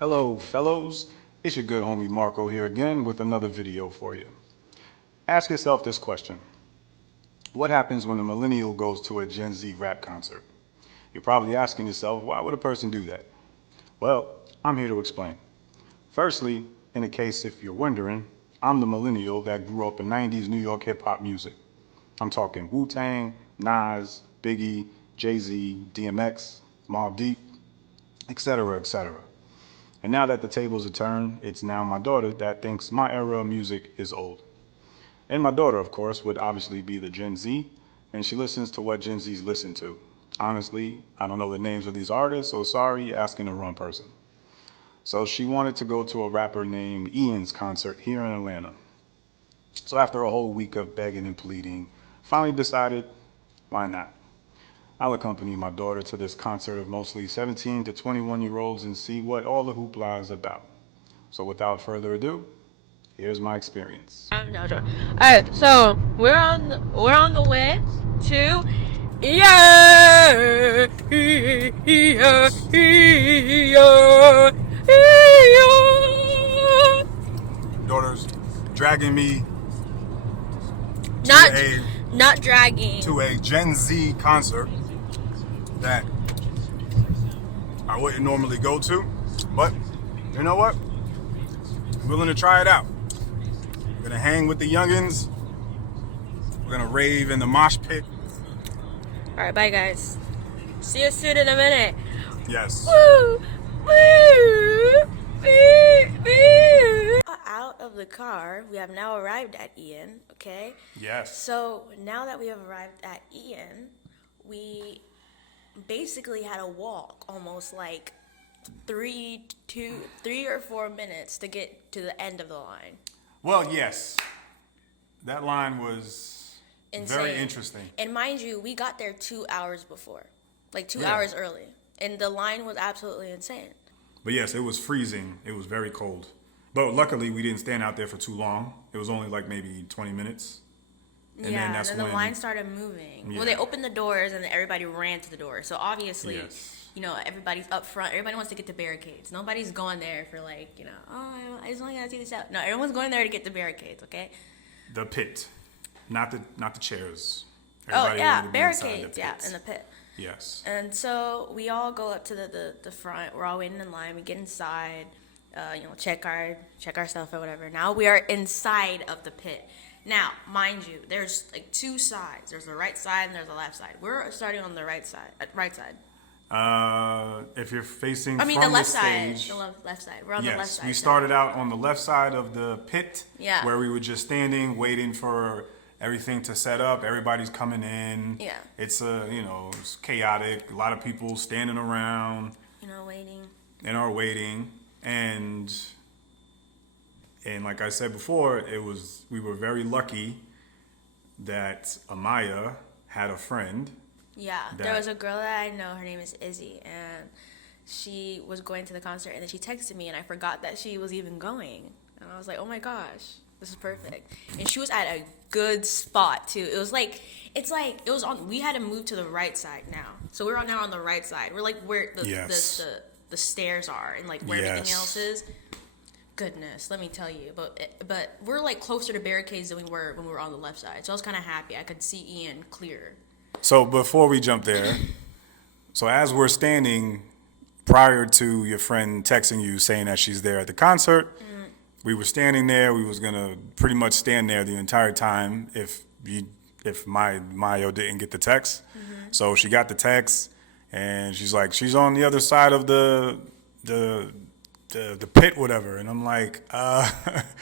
Hello, fellows. It's your good homie Marco here again with another video for you. Ask yourself this question. What happens when a millennial goes to a Gen Z rap concert? You're probably asking yourself, why would a person do that? Well, I'm here to explain. Firstly, in the case if you're wondering, I'm the millennial that grew up in 90s New York hip hop music. I'm talking Wu-Tang, Nas, Biggie, Jay-Z, DMX, Mobb Deep, etc., etc. And now that the tables are turned, it's now my daughter that thinks my era of music is old. And my daughter, of course, would obviously be the Gen Z, and she listens to what Gen Zs listen to. Honestly, I don't know the names of these artists, so sorry, you're asking the wrong person. So she wanted to go to a rapper named Ian's concert here in Atlanta. So after a whole week of begging and pleading, finally decided, why not? I'll accompany my daughter to this concert of mostly 17 to 21-year-olds and see what all the hoopla is about. So without further ado, here's my experience. No, sure. Alright, so we're on the way to yeah, Daughter's dragging me not not dragging to a Gen Z concert that I wouldn't normally go to, but you know what? I'm willing to try it out. We're gonna hang with the youngins. We're gonna rave in the mosh pit. Alright, bye guys. See you soon in a minute. Yes. Woo! Woo! Woo! Woo! Out of the car, we have now arrived at Ian, okay? Yes. So now that we have arrived at Ian, we basically had to walk almost like 3 or 4 minutes to get to the end of the line. Well, yes. That line was Insane. very interesting. And mind you, we got there 2 hours before, like 2 Yeah. hours early, and the line was absolutely insane. But yes, it was freezing. It was very cold. But luckily, we didn't stand out there for too long. It was only like maybe 20 minutes. And And that's then when the line started moving. Yeah. Well, they opened the doors, and then everybody ran to the door. So obviously, Yes. everybody's up front. Everybody wants to get the barricades. Nobody's going there for like, oh, I just want to see this out. No, everyone's going there to get the barricades, okay? The pit, not the chairs. Oh, Everybody yeah, wanted to be inside barricades, the yeah, pit. in the pit. Yes. And so we all go up to the front. We're all waiting in line. We get inside, check our stuff or whatever. Now we are inside of the pit. Now, mind you, there's like two sides. There's the right side and there's the left side. We're starting on the right side. Right side. If you're facing I mean, from the left stage, side. The left side. We're on the left yes, side. we started out on the left side of the pit, Yeah. where we were just standing, waiting for everything to set up. Everybody's coming in. Yeah. It's it's chaotic. A lot of people standing around Waiting. and are waiting, and like I said before, we were very lucky that Amaya had a friend. Yeah, there was a girl that I know. Her name is Izzy, and she was going to the concert, and then she texted me, and I forgot that she was even going. And I was like, oh my gosh, this is perfect. And she was at a good spot too. It was on. We had to move to the right side now, so we're now on the right side. We're like where the stairs are, and like where everything else is. Goodness, let me tell you, but we're like closer to barricades than we were when we were on the left side. So I was kind of happy. I could see Ian clear. So before we jump there, so as we're standing, prior to your friend texting you saying that she's there at the concert, we were standing there. We was gonna pretty much stand there the entire time if Miyo didn't get the text. So she got the text, and she's like, she's on the other side of the pit, whatever. And I'm like,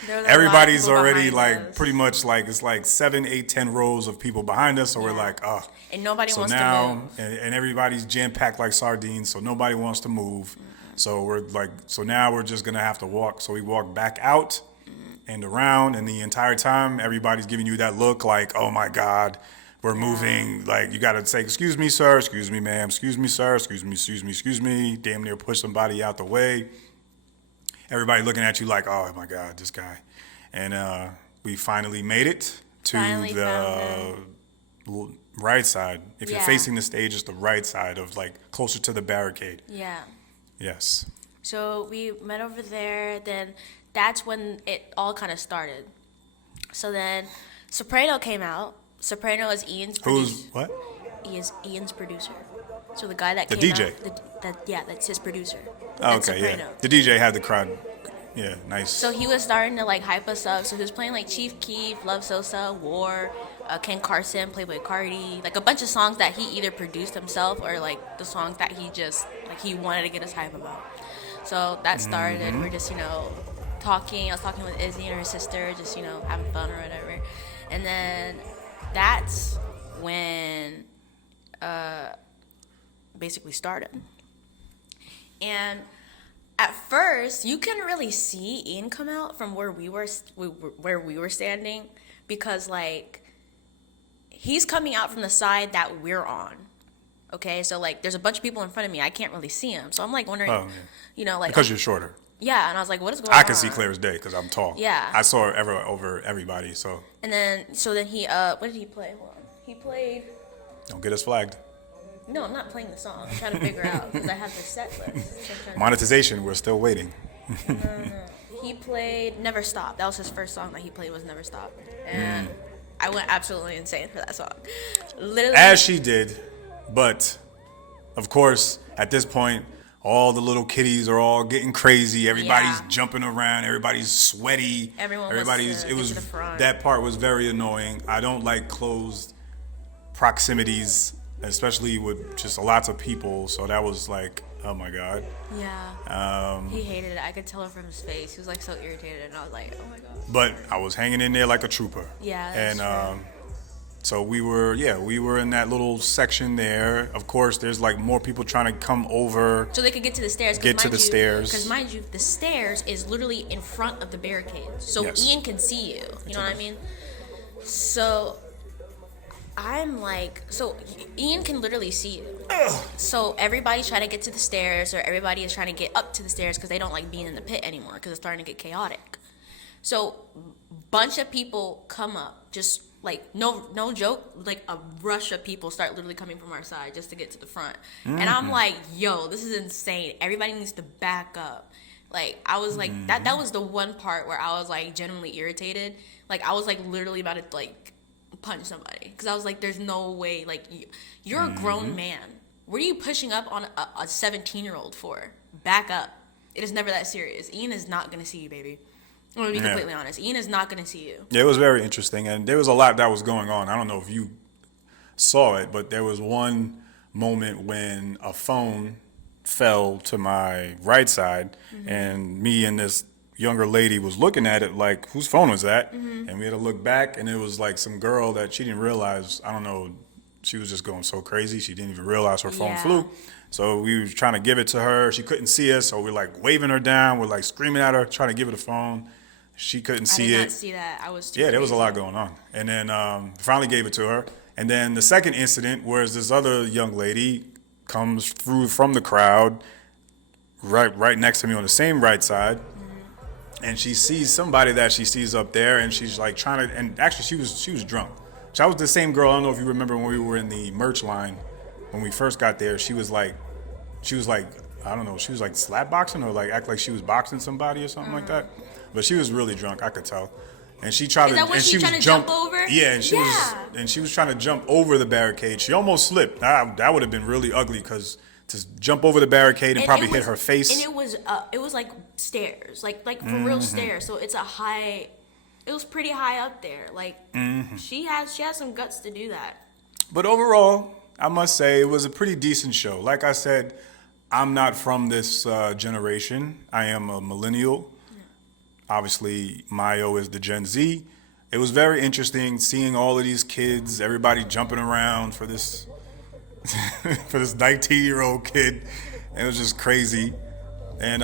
everybody's already like pretty much like it's like 7, 8, 10 rows of people behind us. So we're like, and nobody wants to move. And everybody's jam packed like sardines, so nobody wants to move. So we're like, so now we're just gonna have to walk. So we walk back out and around, and the entire time everybody's giving you that look like, oh my God, we're moving. Like you gotta say, excuse me, sir, excuse me, ma'am, excuse me, sir, excuse me, excuse me, excuse me. Damn near push somebody out the way. Everybody looking at you like, oh my God, this guy. And we finally made it to the right side. If you're facing the stage, it's the right side of like closer to the barricade. Yeah. Yes. So we met over there. Then that's when it all kind of started. So then Soprano came out. Soprano is Ian's Who's producer. what? He is Ian's producer. So the guy that The came DJ. out, yeah, that's his producer. Oh, That's okay, Soprano. yeah. The DJ had the crowd. Yeah, nice. So he was starting to like hype us up. So he was playing like Chief Keef, Love Sosa, War, Ken Carson, Playboy Cardi, like a bunch of songs that he either produced himself or like the songs that he just like he wanted to get us hype about. So that started. We're just talking. I was talking with Izzy and her sister, just having fun or whatever. And then that's when basically started. And at first, you couldn't really see Ian come out from where we were standing, because like he's coming out from the side that we're on. Okay, so like there's a bunch of people in front of me. I can't really see him, so I'm like wondering, like because you're shorter. yeah. And I was like, what is going on? I can see clear as day because I'm tall. Yeah. I saw it over everybody. So And then he what did he play? Hold on. He played. don't get us flagged. No, I'm not playing the song. I'm trying to figure out because I have the set list. So I'm trying to- Monetization, we're still waiting. No. He played Never Stop. That was his first song that he played, was Never Stop. And I went absolutely insane for that song. Literally. As she did, but of course, at this point, all the little kiddies are all getting crazy. Everybody's jumping around. Everybody's sweaty. Everybody's get to the front. That part was very annoying. I don't like closed proximities, especially with just lots of people. So that was like, oh my God. Yeah. He hated it. I could tell it from his face. He was like so irritated, and I was like, oh my God. But I was hanging in there like a trooper. Yeah. And True. so we were in that little section there. Of course, there's like more people trying to come over. So they could get to the stairs. Stairs. Because mind you, the stairs is literally in front of the barricade. So Yes. Ian can see you. You know what I mean? So I'm like, so Ian can literally see you. So everybody's trying to get to the stairs, or everybody is trying to get up to the stairs because they don't like being in the pit anymore because it's starting to get chaotic. So bunch of people come up, just like no joke, like a rush of people start literally coming from our side just to get to the front. And I'm like, yo, this is insane. Everybody needs to back up. Like I was like that was the one part where I was like genuinely irritated. Like I was like literally about to like punch somebody because I was like, there's no way, like you're a grown man. What are you pushing up on a 17-year-old for? Back up. It is never that serious. Ian is not gonna see you, baby. I'm gonna be completely honest. Ian is not gonna see you. Yeah, it was very interesting, and there was a lot that was going on. I don't know if you saw it, but there was one moment when a phone fell to my right side, and me and this younger lady was looking at it like, whose phone was that? And we had to look back, and it was like some girl that she didn't realize, I don't know, she was just going so crazy, she didn't even realize her phone flew. So we were trying to give it to her. She couldn't see us, so we're like waving her down. We're like screaming at her, trying to give her the phone. She couldn't see it. I did not see that. I was too Yeah, there was a crazy. lot going on. And then finally gave it to her. And then the second incident, whereas this other young lady comes through from the crowd, right next to me on the same right side, and she sees somebody that she sees up there, and she's like trying to. And actually, she was drunk. That was the same girl. I don't know if you remember when we were in the merch line when we first got there. She was like, I don't know, she was like slap boxing or like act like she was boxing somebody or something like that. But she was really drunk, I could tell. And she tried Is to, that when and she she was trying to jump over? Yeah, and she was trying to jump over the barricade. She almost slipped. That would have been really ugly because to jump over the barricade and probably hit her face. And it was like stairs, like for real stairs. So it's a high. It was pretty high up there. Like she has some guts to do that. But overall, I must say it was a pretty decent show. Like I said, I'm not from this generation. I am a millennial. Obviously, Miyo is the Gen Z. It was very interesting seeing all of these kids, everybody jumping around for this for this 19-year-old kid. And it was just crazy. And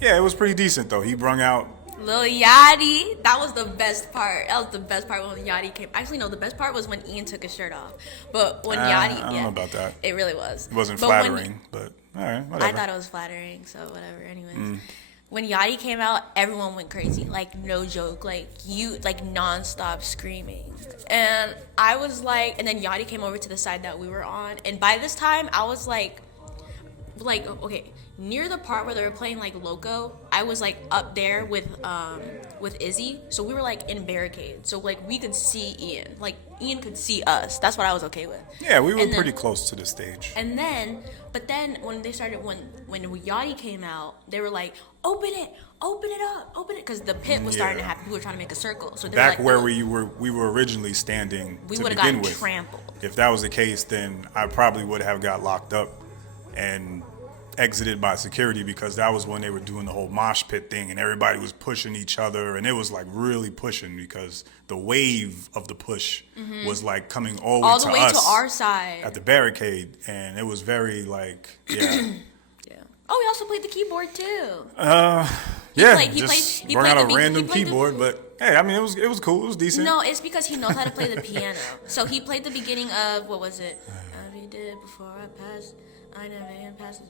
yeah, it was pretty decent though. He brung out Lil Yachty, that was the best part. That was the best part when Yachty came. Actually, no, the best part was when Ian took his shirt off. But when Yachty, I don't know about that. It really was. It wasn't But flattering, but all right, whatever. I thought it was flattering, so whatever. Anyways, when Yachty came out, everyone went crazy. Like no joke, like nonstop screaming. And I was like, and then Yachty came over to the side that we were on, and by this time I was like, okay, near the part where they were playing like Loco, I was like up there with Izzy, so we were like in barricade, so like we could see Ian, like Ian could see us. That's what I was okay with. Yeah, we were And then- pretty close to the stage. And then, but then when they started, when Yachty came out, they were like, open it up, because the pit was starting to happen. People were trying to make a circle. So they Back were like, where we were originally standing we to would have begin gotten with. trampled. If that was the case, then I probably would have got locked up and exited by security, because that was when they were doing the whole mosh pit thing and everybody was pushing each other, and it was like really pushing because the wave of the push was like coming all the way to us to our side at the barricade, and it was very like yeah. Oh, we also played the keyboard too. He brought out a random keyboard, but hey, I mean it was cool, it was decent. No, it's because he knows how to play the piano. So he played the beginning of, what was it? I did before I passed. I never had passes.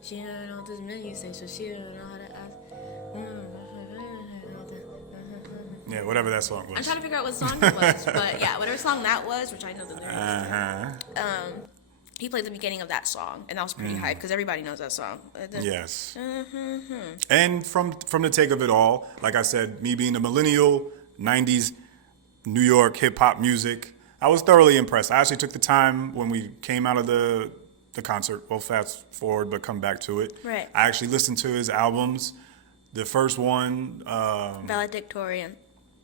She don't know this menu say, so she don't know how to ask. Yeah, whatever that song was. I'm trying to figure out what song it was, but yeah, whatever song that was, which I know the lyrics. He played the beginning of that song, and that was pretty hype because everybody knows that song. Yes. And from the take of it all, like I said, me being a millennial, 90s New York hip hop music, I was thoroughly impressed. I actually took the time when we came out of the concert. We'll fast forward, but come back to it. Right. I actually listened to his albums. The first one, Valedictorian.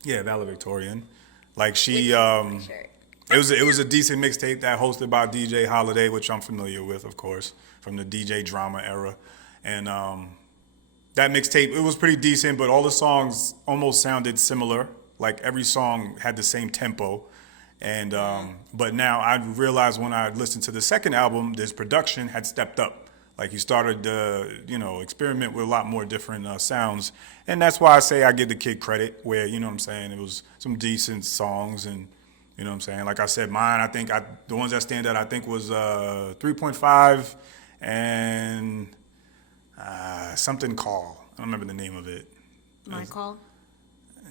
Yeah, valedictorian. Like she, it was a decent mixtape that hosted by DJ Holiday, which I'm familiar with, of course, from the DJ drama era. And that mixtape, it was pretty decent, but all the songs almost sounded similar. Like every song had the same tempo. And but now I realized when I listened to the second album, this production had stepped up. Like he started to, experiment with a lot more different sounds. And that's why I say I give the kid credit, where, you know what I'm saying, it was some decent songs. And, you know what I'm saying, like I said, mine, I think the ones that stand out, I think was 3.5 and something Call. I don't remember the name of it. My Call?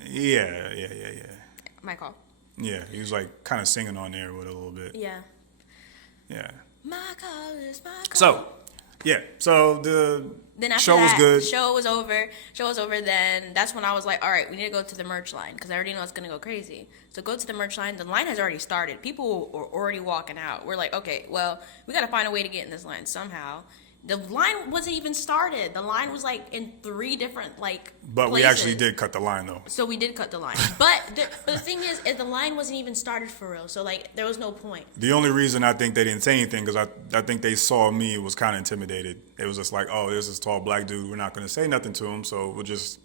Yeah. My Call. Yeah, he was like kind of singing on there with a little bit. Yeah. Yeah. My call is my call. So, yeah. So then after show was good. Show was over. Then that's when I was like, all right, we need to go to the merch line because I already know it's gonna go crazy. So go to the merch line. The line has already started. People were already walking out. We're like, okay, well, we gotta find a way to get in this line somehow. The line wasn't even started. The line was like in 3 different But we actually did cut the line though. So we did cut the line. But the thing is the line wasn't even started for real. So there was no point. The only reason I think they didn't say anything because I think they saw me was kind of intimidated. It was just like, oh, there's this tall black dude. We're not going to say nothing to him, so we'll just.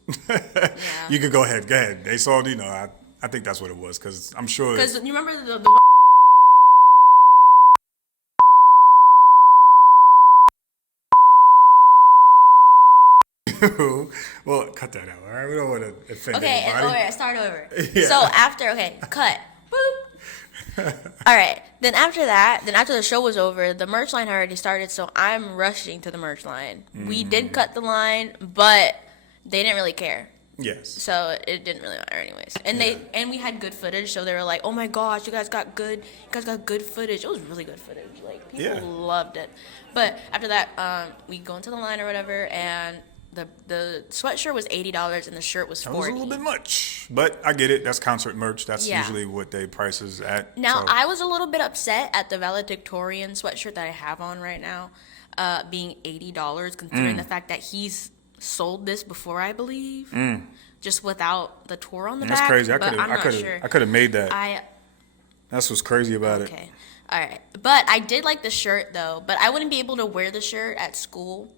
You could go ahead. They saw, I think that's what it was because I'm sure. Because you remember the Well, cut that out, all right? We don't want to offend anybody. Okay, start over. Yeah. So cut. Boop. All right. Then after the show was over, the merch line had already started, so I'm rushing to the merch line. We did cut the line, but they didn't really care. Yes. So it didn't really matter anyways. And we had good footage, so they were like, "Oh my gosh, you guys got good footage." It was really good footage. Like people loved it. But after that, we go into the line or whatever, and the sweatshirt was $80 and the shirt was $40. That was a little bit much, but I get it. That's concert merch. That's usually what they prices at. Now, I was a little bit upset at the valedictorian sweatshirt that I have on right now being $80, considering the fact that he's sold this before, I believe, just without the tour on the back. That's crazy. I could have made that. That's what's crazy about it. Okay. All right. But I did like the shirt, though. But I wouldn't be able to wear the shirt at school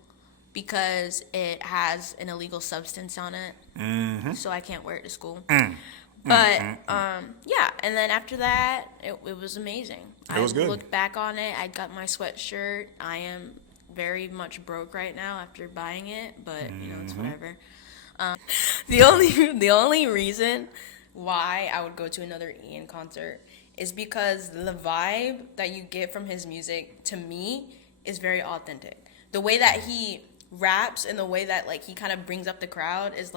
because it has an illegal substance on it. Mm-hmm. So I can't wear it to school. But, yeah. And then after that, it was amazing. It was good. I looked back on it. I got my sweatshirt. I am very much broke right now after buying it. But, it's whatever. The only reason why I would go to another Ian concert is because the vibe that you get from his music, to me, is very authentic. The way that he raps and the way that he kind of brings up the crowd is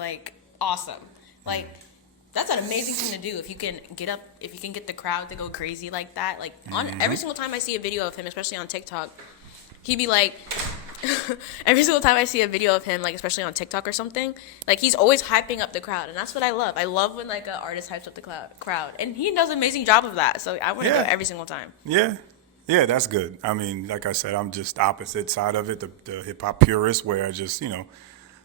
awesome. That's an amazing thing to do if you can get the crowd to go crazy like that. On every single time I see a video of him, especially on TikTok, he'd be like, Every single time I see a video of him, like especially on TikTok or something, like he's always hyping up the crowd, and that's what I love. I love when like an artist hypes up the crowd, and he does an amazing job of that. So I want to go every single time. Yeah. Yeah, that's good. I mean, like I said, I'm just opposite side of it, the hip hop purist, where I just,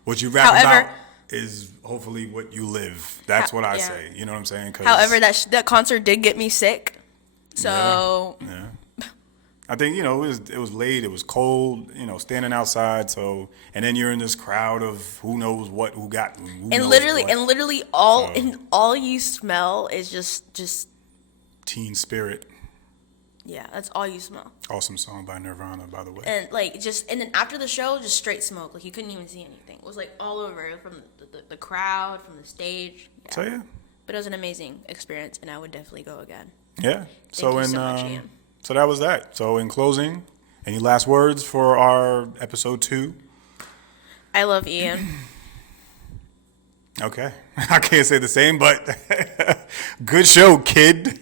what you rap However, about is hopefully what you live. That's what I say. You know what I'm saying? 'Cause however, that concert did get me sick. So yeah. I think it was late, it was cold, standing outside. So and then you're in this crowd of who knows what, who got, who and knows literally what. and literally all you smell is just Teen Spirit. yeah, that's all you smell. Awesome song by Nirvana, by the way. And and then after the show, just straight smoke. Like you couldn't even see anything. It was like all over from the crowd, from the stage. Yeah. So yeah. But it was an amazing experience, and I would definitely go again. Yeah. Thank you so much, Ian. So that was that. So in closing, any last words for our episode 2? I love Ian. Okay. I can't say the same, but good show, kid.